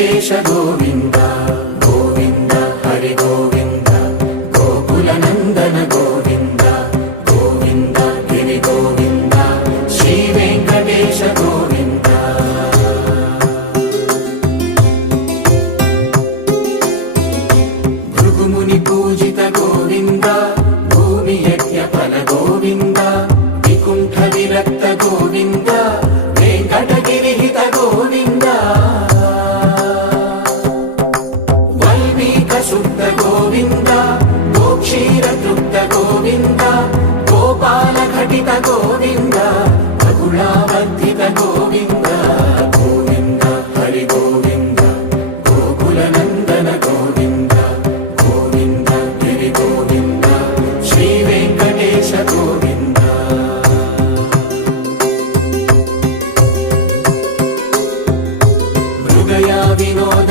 వెంకటేశ గోవింద గోవింద హరి గోవింద గోకుల నందన గోవింద గోవింద గిరి గోవింద శ్రీ వెంకటేశ గోవింద భృగుముని పూజిత గోవింద భూమి యజ్ఞ ఫల గోవింద వికుంఠ విరక్త గోవింద వెంకటగిరి హిత గోవింద వల్మీక శుద్ధ గోవింద గోక్షీర తృప్త గోవింద గోపాల ఘటిత గోవింద బహుళావర్ధిత గోవింద గోవింద హరి గోవింద గోకుల నందన గోవింద గోవింద గిరి గోవింద శ్రీ వెంకటేశ గోవింద మృగయా వినోద